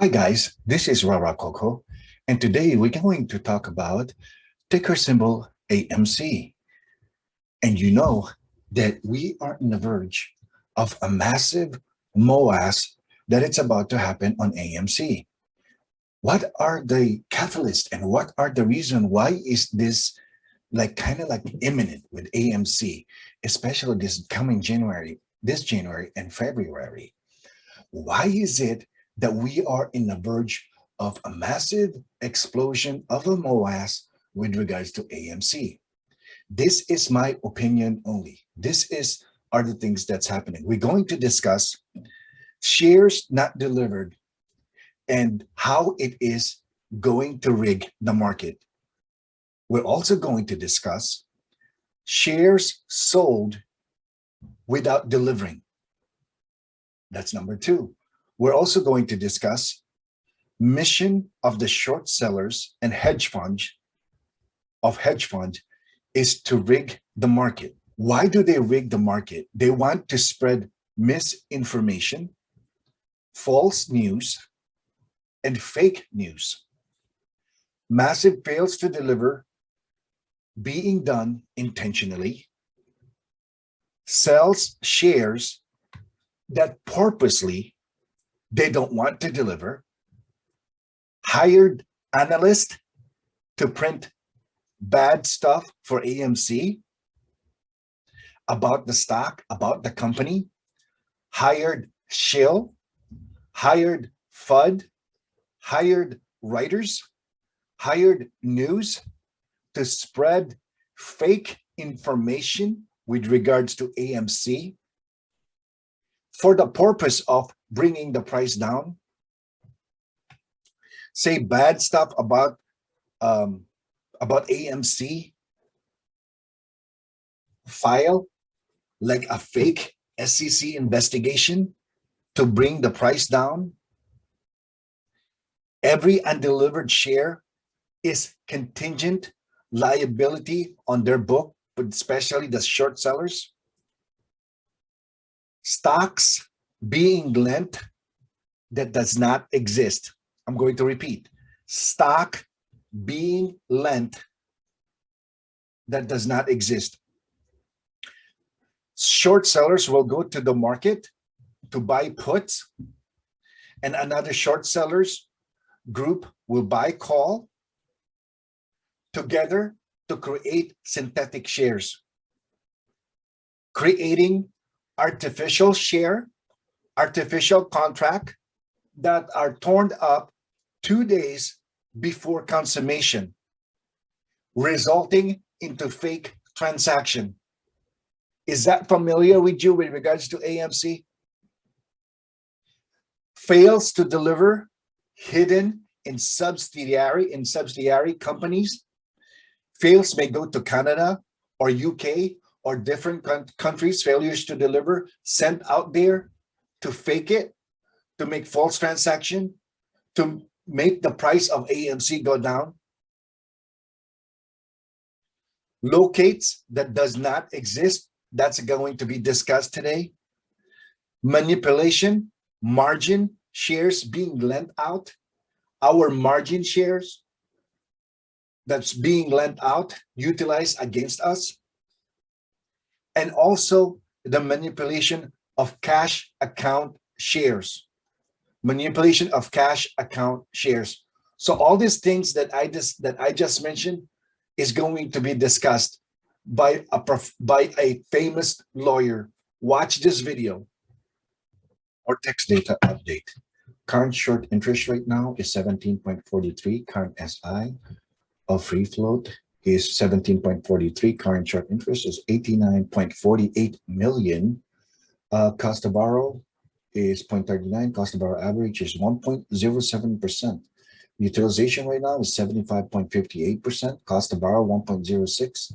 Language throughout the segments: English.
Hi guys, this is Rara Coco, and today we're going to talk about ticker symbol AMC. And you know that we are on the verge of a massive MOAS that it's about to happen on AMC. What are the catalysts and what are the reason why is this like kind of like imminent with AMC, especially this January and February? Why is it that we are in the verge of a massive explosion of a MOAS with regards to AMC? This is my opinion only. Are the things that's happening. We're going to discuss shares not delivered and how it is going to rig the market. We're also going to discuss shares sold without delivering. That's number two. We're also going to discuss mission of the short sellers and hedge fund is to rig the market. Why do they rig the market? They want to spread misinformation, false news, and fake news. Massive fails to deliver being done intentionally, sells shares that purposely they don't want to deliver, hired analysts to print bad stuff for AMC about the stock, about the company, hired shill, hired FUD, hired writers, hired news to spread fake information with regards to AMC for the purpose of bringing the price down, say bad stuff about AMC, file like a fake SEC investigation to bring the price down. Every undelivered share is contingent liability on their book, but especially the short sellers. Stocks being lent that does not exist. I'm going to repeat. Stock being lent that does not exist. Short sellers will go to the market to buy puts, and another short sellers group will buy call together to create synthetic shares, creating artificial share, artificial contract that are torn up 2 days before consummation, resulting into fake transaction. Is that familiar with you with regards to AMC? Fails to deliver, hidden in subsidiary companies. Fails may go to Canada or UK or different countries, failures to deliver, sent out there to fake it, to make false transaction, to make the price of AMC go down. Locates that does not exist, that's going to be discussed today. Manipulation, margin shares being lent out, our margin shares that's being lent out, utilized against us. And also the manipulation of cash account shares. Manipulation of cash account shares. So all these things that I just mentioned is going to be discussed by a famous lawyer. Watch this video. Or text data update. Current short interest rate now is 17.43. Current SI of free float is 17.43. Current short interest is 89.48 million. Cost to borrow is 0.39. Cost to borrow average is 1.07%. Utilization right now is 75.58%. Cost to borrow 1.06.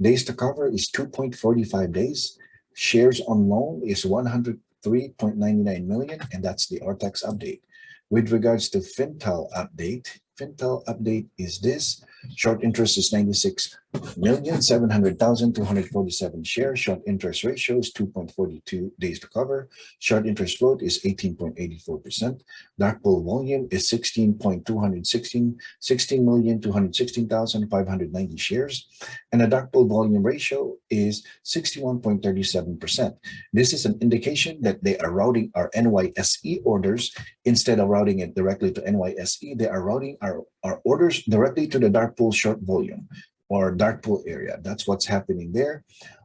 Days to cover is 2.45 days. Shares on loan is 103.99 million, and that's the RTX update. With regards to Fintel update, Fintel update is this. Short interest is 96,700,247 shares. Short interest ratio is 2.42 days to cover. Short interest float is 18.84%. Dark pool volume is 16,216,590 shares. And the dark pool volume ratio is 61.37%. This is an indication that they are routing our NYSE orders. Instead of routing it directly to NYSE, they are routing our orders directly to the dark pool short volume or dark pool area. That's what's happening there.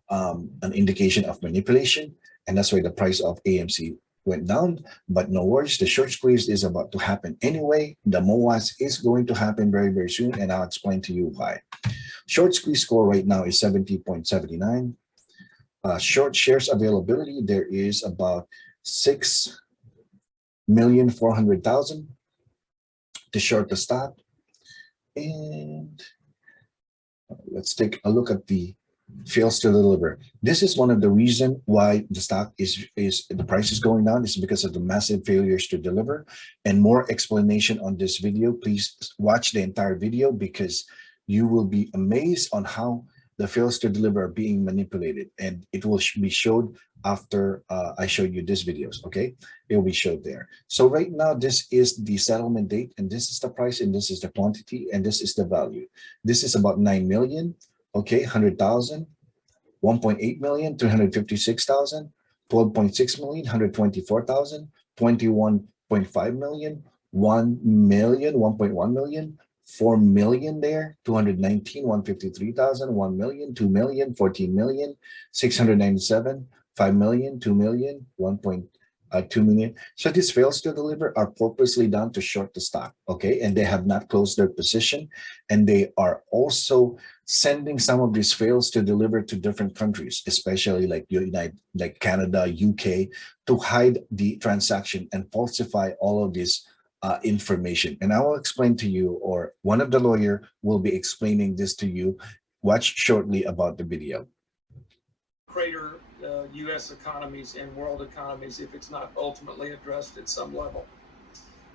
An indication of manipulation. And that's why the price of AMC went down. But no worries, the short squeeze is about to happen anyway. The Moass is going to happen very, very soon. And I'll explain to you why. Short squeeze score right now is 70.79. Short shares availability, there is about 6,400,000 to short the stock. And let's take a look at the fails to deliver. This is one of the reasons why the stock is the price is going down. Is because of the massive failures to deliver. And more explanation on this video, please watch the entire video, because you will be amazed on how the fails to deliver are being manipulated, and it will be showed after I show you these videos. Okay, it will be showed there. So right now, this is the settlement date, and this is the price, and this is the quantity, and this is the value. This is about 9 million. Okay, 100,000, 1.8 million, 356,000, 12.6 million, 124,000, 21.5 million, 1 million, 1.1 million. 4 million there, 219, 153,000, 1 million, 2 million, 14 million, 697, 5 million, 2 million, 1.2 million. So these fails to deliver are purposely done to short the stock, okay? And they have not closed their position. And they are also sending some of these fails to deliver to different countries, especially like Canada, UK, to hide the transaction and falsify all of this information. And I will explain to you, or one of the lawyer will be explaining this to you. Watch shortly about the video. Crater U.S. economies and world economies if it's not ultimately addressed at some level.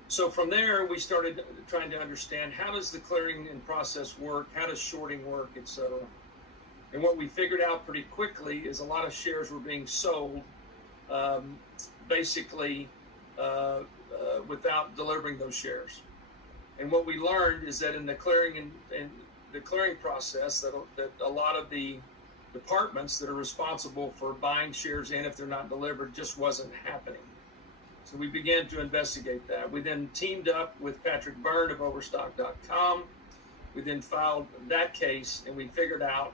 So from there, we started trying to understand, how does the clearing and process work? How does shorting work, etc. And what we figured out pretty quickly is a lot of shares were being sold basically without delivering those shares. And what we learned is that in the clearing and the clearing process, that a lot of the departments that are responsible for buying shares in if they're not delivered just wasn't happening. So we began to investigate that. We then teamed up with Patrick Byrne of Overstock.com. We then filed that case, and we figured out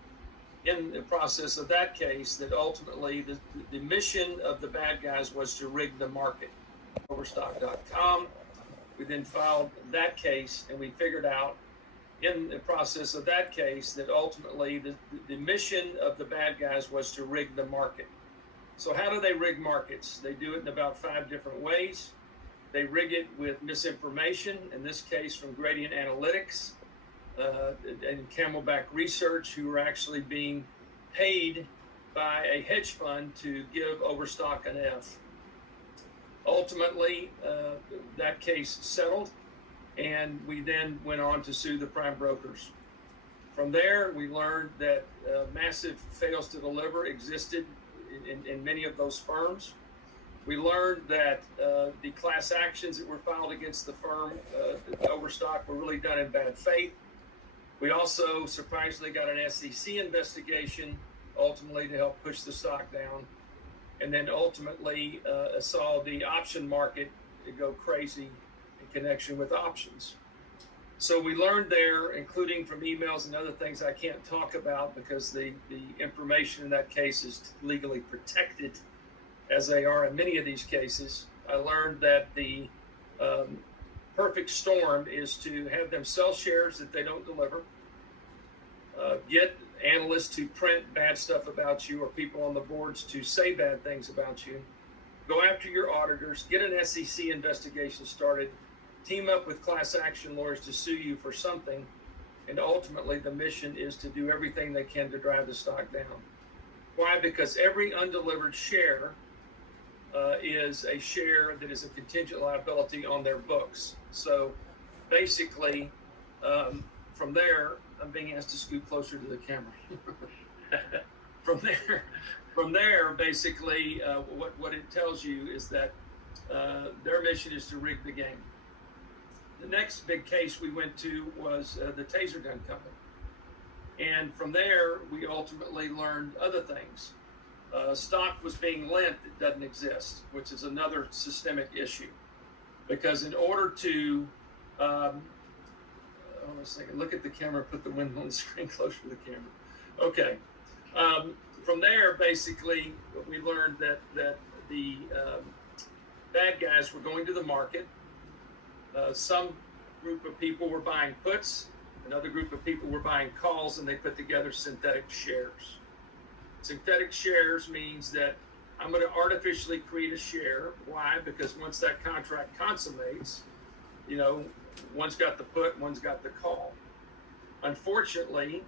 in the process of that case that ultimately the mission of the bad guys was to rig the market. Overstock.com. We then filed that case, and we figured out in the process of that case that ultimately the mission of the bad guys was to rig the market. So how do they rig markets? They do it in about 5 different ways. They rig it with misinformation, in this case from Gradient Analytics and Camelback Research, who are actually being paid by a hedge fund to give Overstock an F. Ultimately, that case settled, and we then went on to sue the prime brokers. From there, we learned that massive fails to deliver existed in many of those firms. We learned that the class actions that were filed against the firm, Overstock, were really done in bad faith. We also surprisingly got an SEC investigation, ultimately to help push the stock down. And then ultimately saw the option market go crazy in connection with options. So we learned there, including from emails and other things I can't talk about because the information in that case is legally protected, as they are in many of these cases. I learned that the perfect storm is to have them sell shares that they don't deliver, get analysts to print bad stuff about you, or people on the boards to say bad things about you, go after your auditors, get an SEC investigation started, team up with class action lawyers to sue you for something, and ultimately the mission is to do everything they can to drive the stock down. Why? Because every undelivered share is a share that is a contingent liability on their books. So basically, from there, I'm being asked to scoot closer to the camera. from there, basically, what it tells you is that their mission is to rig the game. The next big case we went to was the Taser Gun Company. And from there, we ultimately learned other things. Stock was being lent that doesn't exist, which is another systemic issue. Because in order to, hold on a second, look at the camera, put the window on the screen closer to the camera. Okay. From there, basically, we learned that the bad guys were going to the market. Some group of people were buying puts, another group of people were buying calls, and they put together synthetic shares. Synthetic shares means that I'm going to artificially create a share. Why? Because once that contract consummates, one's got the put, one's got the call. Unfortunately,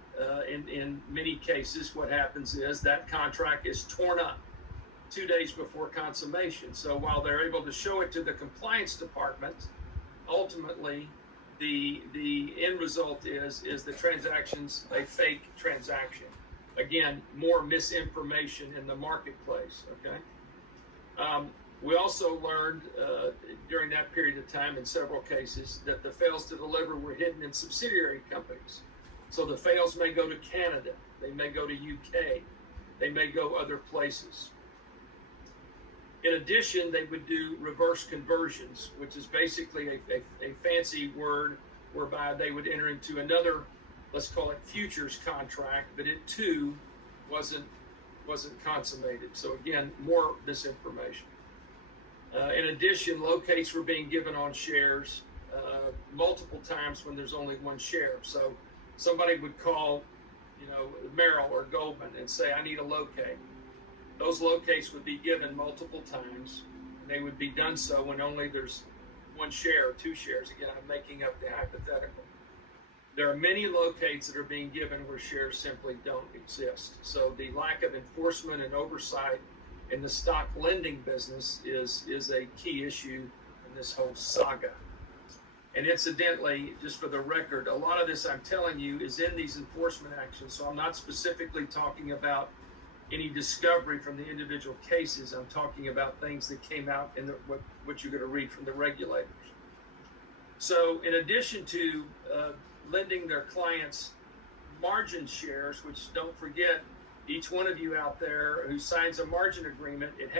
in many cases, what happens is that contract is torn up 2 days before consummation. So while they're able to show it to the compliance department, ultimately, the end result is the transaction's a fake transaction. Again, more misinformation in the marketplace, okay? We also learned during that period of time in several cases that the fails to deliver were hidden in subsidiary companies. So the fails may go to Canada, they may go to UK, they may go other places. In addition, they would do reverse conversions, which is basically a fancy word whereby they would enter into another, let's call it futures contract, but it too wasn't consummated. So again, more misinformation. In addition, locates were being given on shares multiple times when there's only one share. So somebody would call, Merrill or Goldman and say, I need a locate. Those locates would be given multiple times, and they would be done so when only there's one share or two shares. Again, I'm making up the hypothetical. There are many locates that are being given where shares simply don't exist. So the lack of enforcement and oversight in the stock lending business is a key issue in this whole saga. And incidentally, just for the record, a lot of this I'm telling you is in these enforcement actions. So I'm not specifically talking about any discovery from the individual cases. I'm talking about things that came out in what you're going to read from the regulators. So in addition to lending their clients margin shares, which don't forget, each one of you out there who signs a margin agreement, it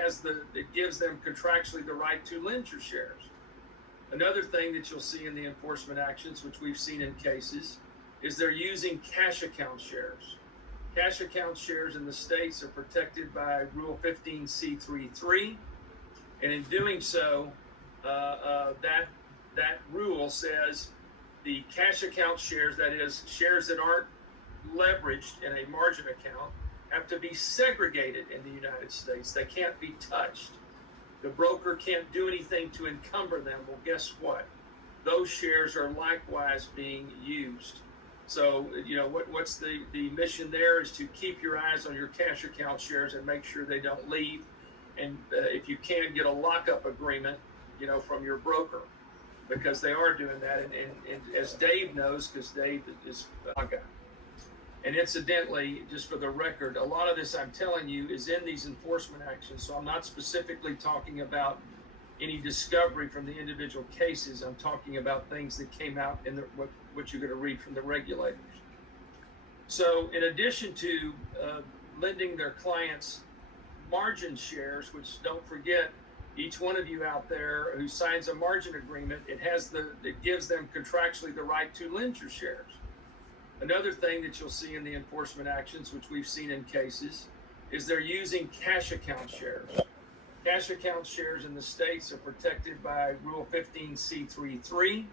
gives them contractually the right to lend your shares. Another thing that you'll see in the enforcement actions, which we've seen in cases, is they're using cash account shares. Cash account shares in the states are protected by Rule 15C3.3, and in doing so, that rule says the cash account shares, that is, shares that aren't leveraged in a margin account, have to be segregated in the United States. They can't be touched. The broker can't do anything to encumber them. Well, guess what? Those shares are likewise being used. So, what's the mission there is to keep your eyes on your cash account shares and make sure they don't leave. And if you can, get a lockup agreement, from your broker, because they are doing that. And as Dave knows, because Dave is a guy. And incidentally, just for the record, a lot of this I'm telling you is in these enforcement actions. So I'm not specifically talking about any discovery from the individual cases. I'm talking about things that came out in what you're going to read from the regulators. So in addition to lending their clients margin shares, which don't forget, each one of you out there who signs a margin agreement, it gives them contractually the right to lend your shares. Another thing that you'll see in the enforcement actions, which we've seen in cases, is they're using cash account shares. Cash account shares in the states are protected by Rule 15C3.3,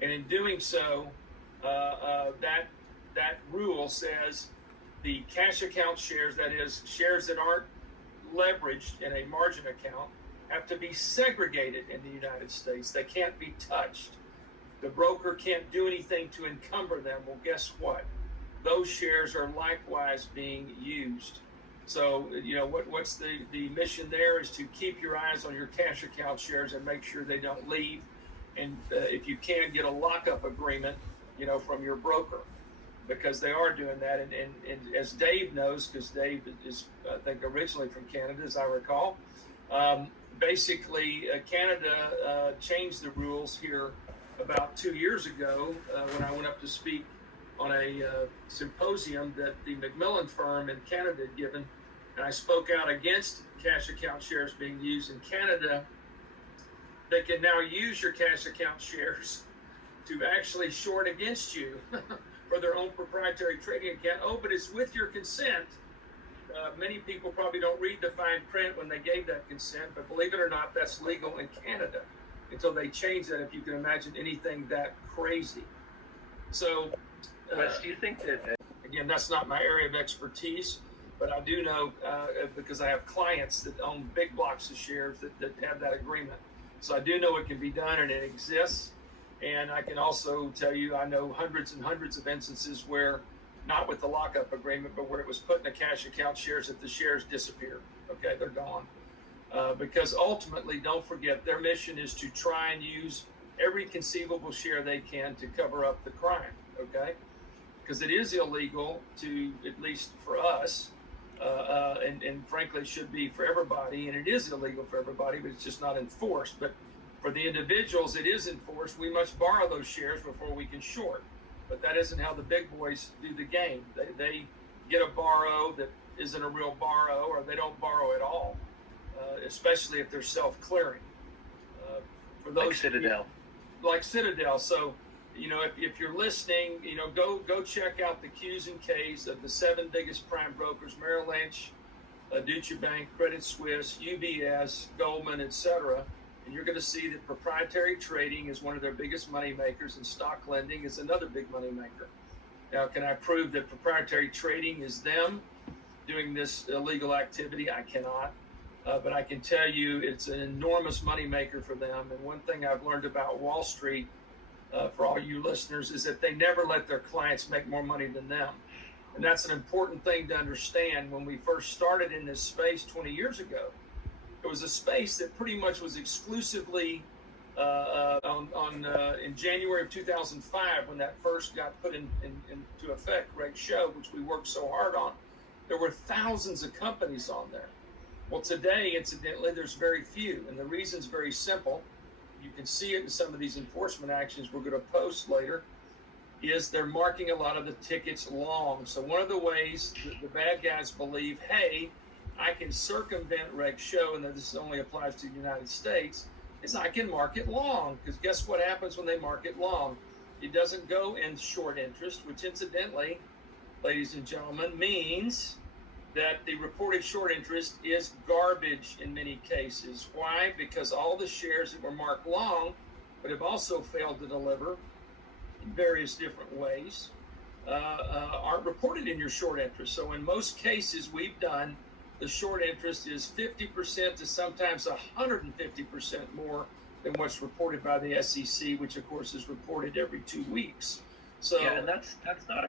and in doing so, that rule says the cash account shares, that is, shares that aren't leveraged in a margin account, have to be segregated in the United States. They can't be touched. The broker can't do anything to encumber them. Well, guess what? Those shares are likewise being used. So, what's the mission there is to keep your eyes on your cash account shares and make sure they don't leave. and if you can, get a lockup agreement, from your broker, because they are doing that. And as Dave knows, because Dave is, I think, originally from Canada, as I recall, basically Canada changed the rules here about 2 years ago when I went up to speak on a symposium that the Macmillan firm in Canada had given, and I spoke out against cash account shares being used in Canada. They can now use your cash account shares to actually short against you for their own proprietary trading account. Oh, but it's with your consent. Many people probably don't read the fine print when they gave that consent, but believe it or not, that's legal in Canada until they change that, if you can imagine anything that crazy. So, Wes, do you think that again, that's not my area of expertise, but I do know because I have clients that own big blocks of shares that have that agreement. So I do know it can be done and it exists. And I can also tell you, I know hundreds and hundreds of instances where, not with the lockup agreement, but where it was put in a cash account shares, that the shares disappeared. Okay, they're gone. Because ultimately, don't forget, their mission is to try and use every conceivable share they can to cover up the crime. Okay, because it is illegal to, at least for us, and frankly, it should be for everybody, and it is illegal for everybody, but it's just not enforced. But for the individuals, it is enforced. We must borrow those shares before we can short. But that isn't how the big boys do the game. They get a borrow that isn't a real borrow, or they don't borrow at all, especially if they're self-clearing. For those like Citadel? Like Citadel. So, if you're listening, go check out the Q's and K's of the 7 biggest prime brokers: Merrill Lynch, Deutsche Bank, Credit Suisse, UBS, Goldman, etc. And you're going to see that proprietary trading is one of their biggest money makers, and stock lending is another big money maker. Now, can I prove that proprietary trading is them doing this illegal activity? I cannot. But I can tell you it's an enormous money maker for them. And one thing I've learned about Wall Street, for all you listeners, is that they never let their clients make more money than them. And that's an important thing to understand. When we first started in this space 20 years ago, it was a space that pretty much was exclusively in January of 2005, when that first got put into effect, Reg Show, which we worked so hard on. There were thousands of companies on there. Well, today, incidentally, there's very few, and the reason's very simple. You can see it in some of these enforcement actions we're going to post later, is they're marking a lot of the tickets long. So one of the ways the bad guys believe, hey, I can circumvent Reg Show, and that this only applies to the United States, is I can mark it long. Because guess what happens when they mark it long? It doesn't go in short interest, which incidentally, ladies and gentlemen, means that the reported short interest is garbage in many cases. Why? Because all the shares that were marked long, but have also failed to deliver in various different ways, aren't reported in your short interest. So in most cases we've done, the short interest is 50% to sometimes 150% more than what's reported by the SEC, which of course is reported every 2 weeks. So yeah, and that's not